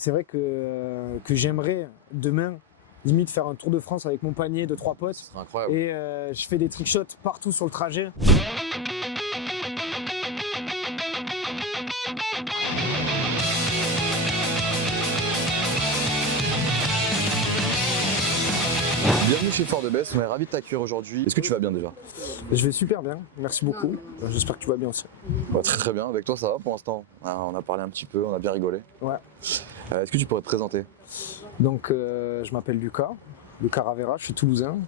C'est vrai que j'aimerais demain limite faire un tour de France avec mon panier de 3 potes. C'est incroyable. Et je fais des trickshots partout sur le trajet. Bienvenue chez Fort de Besse, on est ravis de t'accueillir aujourd'hui. Est-ce que tu vas bien déjà? Je vais super bien, merci beaucoup. J'espère que tu vas bien aussi. Très très bien, avec toi ça va pour l'instant. On a parlé un petit peu, on a bien rigolé. Ouais. Est-ce que tu pourrais te présenter? Donc je m'appelle Lucas Ravera, je suis toulousain.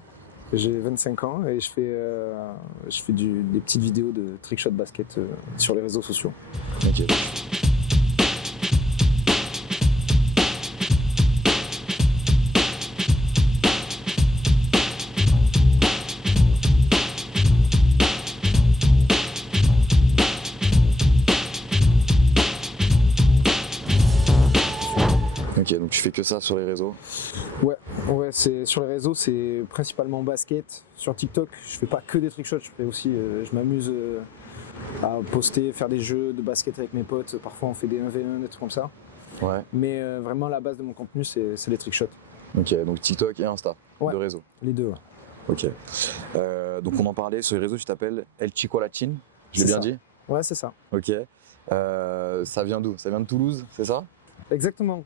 J'ai 25 ans et je fais des petites vidéos de trickshot basket sur les réseaux sociaux. Ok. Ok, donc tu fais que ça sur les réseaux? Ouais, c'est sur les réseaux, c'est principalement basket. Sur TikTok, je fais pas que des trickshots, je fais aussi, je m'amuse à poster, faire des jeux de basket avec mes potes. Parfois, on fait des 1v1, des trucs comme ça. Ouais. Mais vraiment, la base de mon contenu, c'est les trickshots. Ok, donc TikTok et Insta, Ouais. de réseaux. Les deux. Ouais. Ok. Donc on en parlait, sur les réseaux, tu t'appelles El Chico Latin, je l'ai C'est bien ça. dit? Ouais, c'est ça. Ok. Ça vient d'où? Ça vient de Toulouse, c'est ça? Exactement.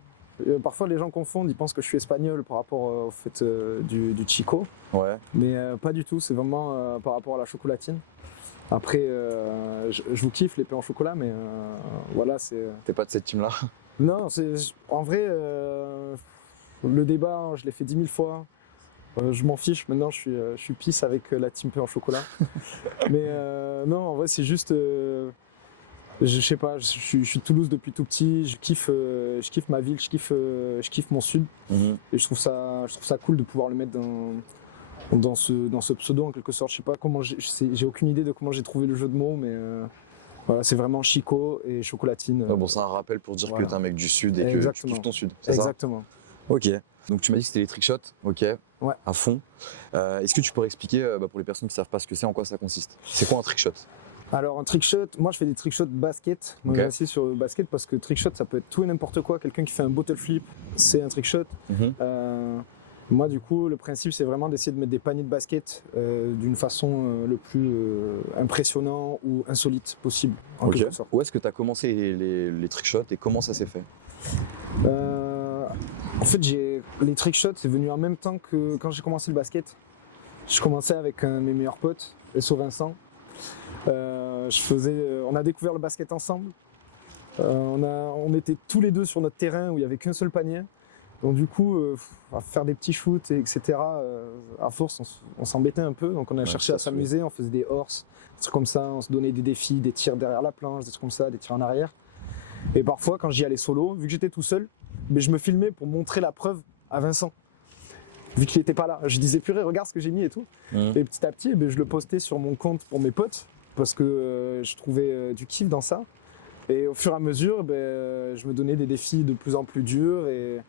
Parfois, les gens confondent, ils pensent que je suis espagnol par rapport au fait du Chico. Ouais. Mais pas du tout, c'est vraiment par rapport à la chocolatine. Après, je vous kiffe les pains en chocolat, mais voilà, c'est... T'es pas de cette team-là? Non, en vrai, le débat, je l'ai fait 10 000 fois. Je m'en fiche, maintenant je suis pisse avec la team pain en chocolat. Mais non, en vrai, c'est juste... je sais pas, je suis de Toulouse depuis tout petit, je kiffe ma ville, je kiffe mon sud. Et je trouve ça cool de pouvoir le mettre dans ce pseudo en quelque sorte. Je sais pas comment, j'ai aucune idée de comment j'ai trouvé le jeu de mots, mais voilà, c'est vraiment Chico et chocolatine. Bon, c'est un rappel pour dire voilà. que t'es un mec du sud et Exactement. que tu kiffes ton sud, c'est ça? Exactement. Ok. Donc tu m'as dit que c'était les trickshots, ok, Ouais. à fond. Est-ce que tu pourrais expliquer pour les personnes qui savent pas ce que c'est, en quoi ça consiste? C'est quoi un trickshot? Alors un trickshot, moi je fais des trickshots basket, donc Ok. j'insiste sur le basket parce que trickshot ça peut être tout et n'importe quoi. Quelqu'un qui fait un bottle flip, c'est un trickshot. Moi du coup le principe c'est vraiment d'essayer de mettre des paniers de basket d'une façon le plus impressionnant ou insolite possible en Ok. quelque sorte. Où est-ce que tu as commencé les trickshots et comment ça s'est fait? En fait les trickshots c'est venu en même temps que quand j'ai commencé le basket. Je commençais avec un de mes meilleurs potes, SO Vincent. On a découvert le basket ensemble. On était tous les deux sur notre terrain où il n'y avait qu'un seul panier. Donc du coup, à faire des petits shoots, etc. À force, on s'embêtait un peu. Donc on a cherché à s'amuser, on faisait des horses, des trucs comme ça. On se donnait des défis, des tirs derrière la planche, des trucs comme ça, des tirs en arrière. Et parfois, quand j'y allais solo, vu que j'étais tout seul, mais je me filmais pour montrer la preuve à Vincent. Vu qu'il n'était pas là, je disais purée, regarde ce que j'ai mis et tout. Et petit à petit, je le postais sur mon compte pour mes potes parce que je trouvais du kiff dans ça. Et au fur et à mesure, je me donnais des défis de plus en plus durs. Et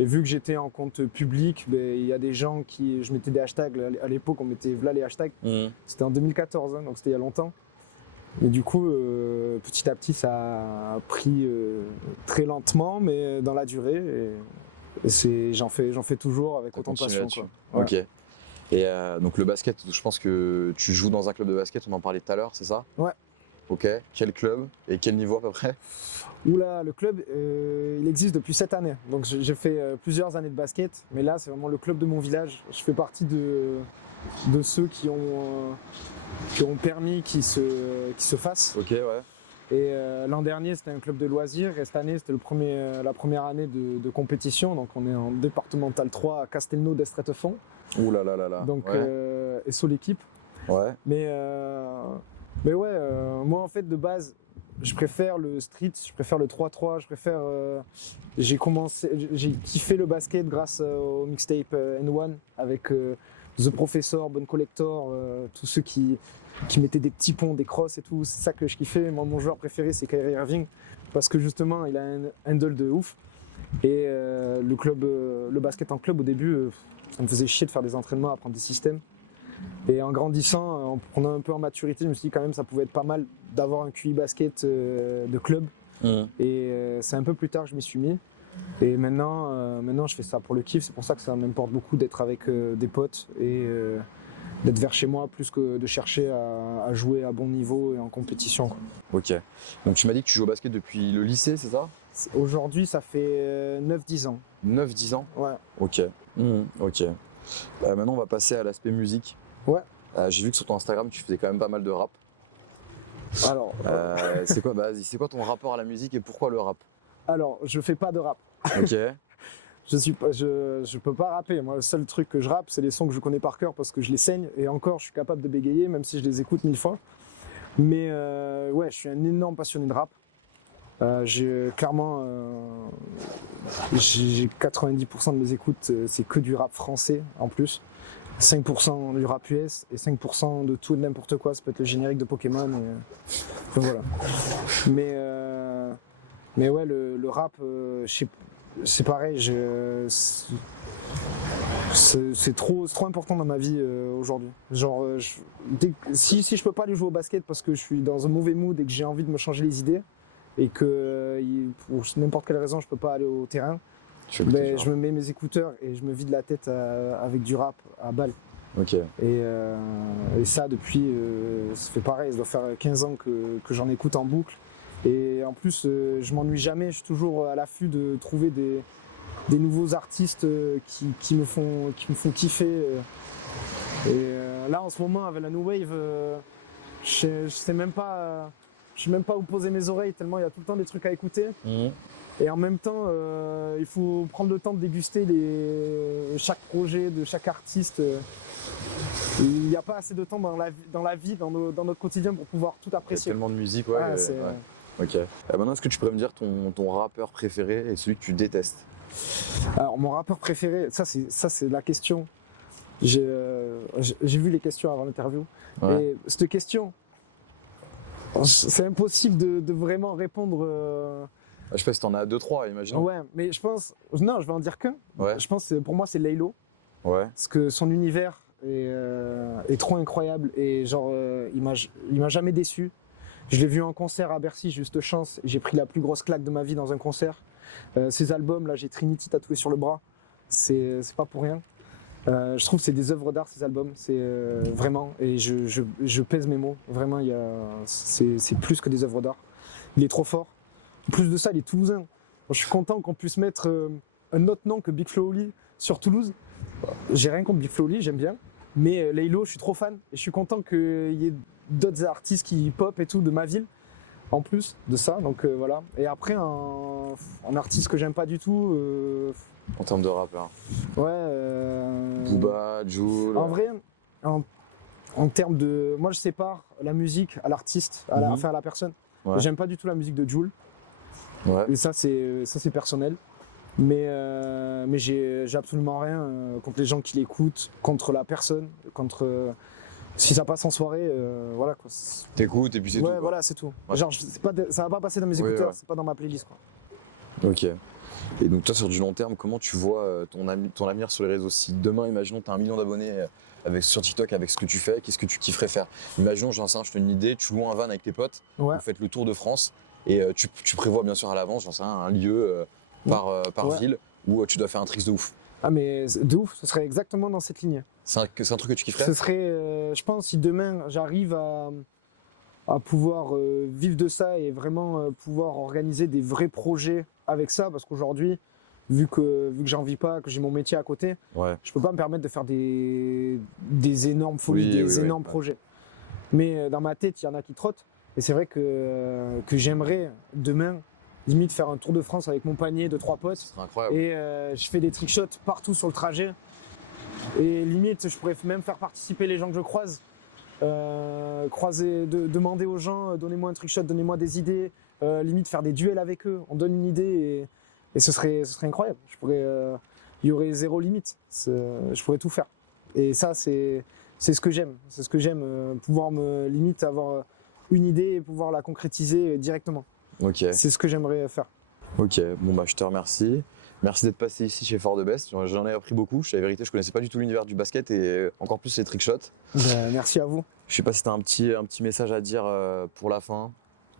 vu que j'étais en compte public, il y a des gens je mettais des hashtags. À l'époque, on mettait voilà les hashtags. C'était en 2014, hein, donc c'était il y a longtemps. Mais du coup, petit à petit, ça a pris très lentement, mais dans la durée. Et j'en fais toujours avec autant de passion. Quoi. Ok. Et donc le basket, je pense que tu joues dans un club de basket, on en parlait tout à l'heure, c'est ça? Ouais. Ok. Quel club et quel niveau à peu près? Oula, le club, il existe depuis 7 années. Donc j'ai fait plusieurs années de basket, mais là c'est vraiment le club de mon village. Je fais partie de ceux qui ont permis qu'il se fasse. Ok, ouais. Et l'an dernier c'était un club de loisirs et cette année c'était la première année de compétition. Donc on est en départemental 3 à Castelnau d'Estrettefond. Ouh là là là là. Donc ouais. et sur l'équipe. Ouais. Mais ouais, moi en fait de base je préfère le street, je préfère le 3-3, j'ai kiffé le basket grâce au mixtape N1 avec The Professor, Bon Collector, tous ceux qui mettaient des petits ponts, des crosses et tout, c'est ça que je kiffais. Moi mon joueur préféré c'est Kyrie Irving parce que justement il a un handle de ouf et le basket en club au début ça me faisait chier de faire des entraînements, à apprendre des systèmes. Et en grandissant, en prenant un peu en maturité, je me suis dit quand même ça pouvait être pas mal d'avoir un QI basket de club. Et c'est un peu plus tard que je m'y suis mis. Et maintenant, je fais ça pour le kiff. C'est pour ça que ça m'importe beaucoup d'être avec des potes et d'être vers chez moi plus que de chercher à jouer à bon niveau et en compétition, quoi. Ok. Donc tu m'as dit que tu joues au basket depuis le lycée, c'est ça? Aujourd'hui, ça fait 9-10 ans. 9-10 ans? Ouais. Ok. Ok. Maintenant, on va passer à l'aspect musique. Ouais. J'ai vu que sur ton Instagram, tu faisais quand même pas mal de rap. Alors, C'est quoi, vas-y, c'est quoi ton rapport à la musique et pourquoi le rap? je fais pas de rap. Ok. Je peux pas rapper. Moi, le seul truc que je rappe, c'est les sons que je connais par cœur parce que je les saigne. Et encore, je suis capable de bégayer, même si je les écoute 1000 fois. Mais ouais, je suis un énorme passionné de rap. Clairement, j'ai 90% de mes écoutes, c'est que du rap français en plus. 5% du rap US et 5% de tout et de n'importe quoi. Ça peut être le générique de Pokémon. Enfin, voilà. Mais ouais, le rap, c'est pareil. C'est trop important dans ma vie aujourd'hui. Genre, si je peux pas aller jouer au basket parce que je suis dans un mauvais mood et que j'ai envie de me changer les idées et que pour n'importe quelle raison je peux pas aller au terrain, je me mets mes écouteurs et je me vide la tête avec du rap à balle. Ok. Et ça depuis, ça fait pareil, ça doit faire 15 ans que j'en écoute en boucle. Et en plus, je m'ennuie jamais, je suis toujours à l'affût de trouver des nouveaux artistes qui me font kiffer. Là, en ce moment, avec la New Wave, je sais même pas où poser mes oreilles, tellement il y a tout le temps des trucs à écouter. Et en même temps, il faut prendre le temps de déguster chaque projet de chaque artiste. Il n'y a pas assez de temps dans la vie, dans notre quotidien pour pouvoir tout Il y a apprécier. tellement de musique, ouais. Ouais. Ok. Maintenant, est-ce que tu pourrais me dire ton rappeur préféré et celui que tu détestes? Alors, mon rappeur préféré, ça c'est la question. J'ai vu les questions avant l'interview. Ouais. Et cette question, c'est impossible de vraiment répondre. Je sais pas si t'en as 2-3, imagine. Ouais, mais non, je vais en dire qu'un. Ouais. Je pense que pour moi c'est Laylo, Ouais. parce que son univers est trop incroyable et genre il m'a jamais déçu. Je l'ai vu en concert à Bercy, juste chance. J'ai pris la plus grosse claque de ma vie dans un concert. Ces albums là, j'ai Trinity tatoué sur le bras. C'est pas pour rien. Je trouve que c'est des œuvres d'art, ces albums. C'est vraiment, et je pèse mes mots. Vraiment, c'est plus que des œuvres d'art. Il est trop fort. En plus de ça, il est toulousain. Je suis content qu'on puisse mettre un autre nom que Big Flo Oli sur Toulouse. J'ai rien contre Big Flo Oli, j'aime bien. Mais Laylo, je suis trop fan. Et je suis content qu'il y ait d'autres artistes qui pop et tout de ma ville. En plus de ça, donc voilà. Et après, un artiste que j'aime pas du tout. En termes de rappeur. Ouais. Booba, Jul. En vrai, en termes de. Moi, je sépare la musique à l'artiste, enfin à la personne. Ouais. J'aime pas du tout la musique de Jul. Ouais. Et ça, c'est personnel. Mais j'ai absolument rien contre les gens qui l'écoutent, contre la personne, contre. Si ça passe en soirée, voilà quoi. T'écoutes et puis c'est tout. Ouais, Quoi. voilà, c'est tout. Ouais. Genre, ça va pas passer dans mes écouteurs, ouais. c'est pas dans ma playlist, quoi. Ok. Et donc toi sur du long terme, comment tu vois ton avenir sur les réseaux? Si demain, imaginons, tu as 1 million d'abonnés sur TikTok avec ce que tu fais, qu'est-ce que tu kifferais faire? Imaginons, j'en sais rien, je te donne une idée, tu loues un van avec tes potes, Ouais. vous faites le tour de France et tu prévois bien sûr à l'avance, j'en sais rien, un lieu par Ouais. ville où tu dois faire un tricks de ouf. Ah, mais de ouf, ce serait exactement dans cette ligne. C'est un truc que tu kifferais? Ce serait, je pense, si demain j'arrive à pouvoir vivre de ça et vraiment pouvoir organiser des vrais projets avec ça, parce qu'aujourd'hui, vu que j'en vis pas, que j'ai mon métier à côté, Ouais. je peux pas me permettre de faire des énormes folies, Oui, des oui, énormes ouais. projets. Mais dans ma tête, il y en a qui trottent. Et c'est vrai que j'aimerais demain, limite, faire un tour de France avec mon panier de 3 potes. Ce serait incroyable. Et je fais des trickshots partout sur le trajet. Et limite, je pourrais même faire participer les gens que je croise. Demander aux gens, donnez-moi un trickshot, donnez-moi des idées. Limite, faire des duels avec eux. On donne une idée et ce serait incroyable. Il y aurait zéro limite. Je pourrais tout faire. Et ça, c'est ce que j'aime. C'est ce que j'aime, pouvoir limite avoir une idée et pouvoir la concrétiser directement. Ok. C'est ce que j'aimerais faire. Ok, bon bah je te remercie. Merci d'être passé ici chez Fort de Best. J'en ai appris beaucoup. La vérité, je connaissais pas du tout l'univers du basket et encore plus les trickshots. Merci à vous. Je sais pas si tu as un petit message à dire pour la fin.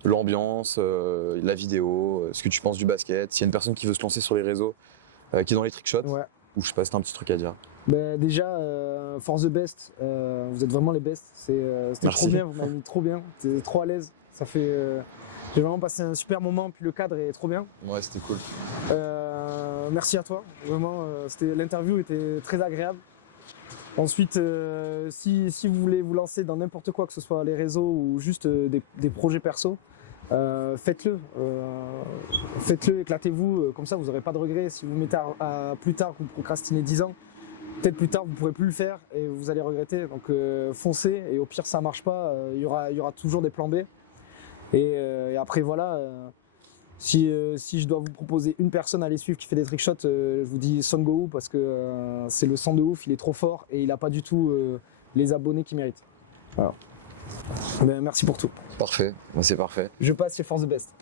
l'ambiance, la vidéo, ce que tu penses du basket. S'il y a une personne qui veut se lancer sur les réseaux, qui est dans les trickshots, Ouais. ou je sais pas si t'as un petit truc à dire. Ben, déjà, for the best, vous êtes vraiment les best. C'était Merci. trop bien, vous m'avez mis trop bien. T'es trop à l'aise. Ça fait. J'ai vraiment passé un super moment, puis le cadre est trop bien. Ouais, c'était cool. Merci à toi. Vraiment, l'interview était très agréable. Ensuite, si vous voulez vous lancer dans n'importe quoi, que ce soit les réseaux ou juste des projets perso, faites-le. Faites-le, éclatez-vous. Comme ça, vous n'aurez pas de regrets. Si vous mettez à plus tard, vous procrastinez 10 ans, peut-être plus tard, vous ne pourrez plus le faire et vous allez regretter. Donc, foncez. Et au pire, ça ne marche pas. Il y aura toujours des plans B. Et après, voilà. Si je dois vous proposer une personne à les suivre qui fait des trickshots, je vous dis Son Goku parce que c'est le sang de ouf, il est trop fort et il n'a pas du tout les abonnés qu'il mérite. Voilà. Ben, merci pour tout. Parfait, c'est parfait. Je passe chez Force the Best.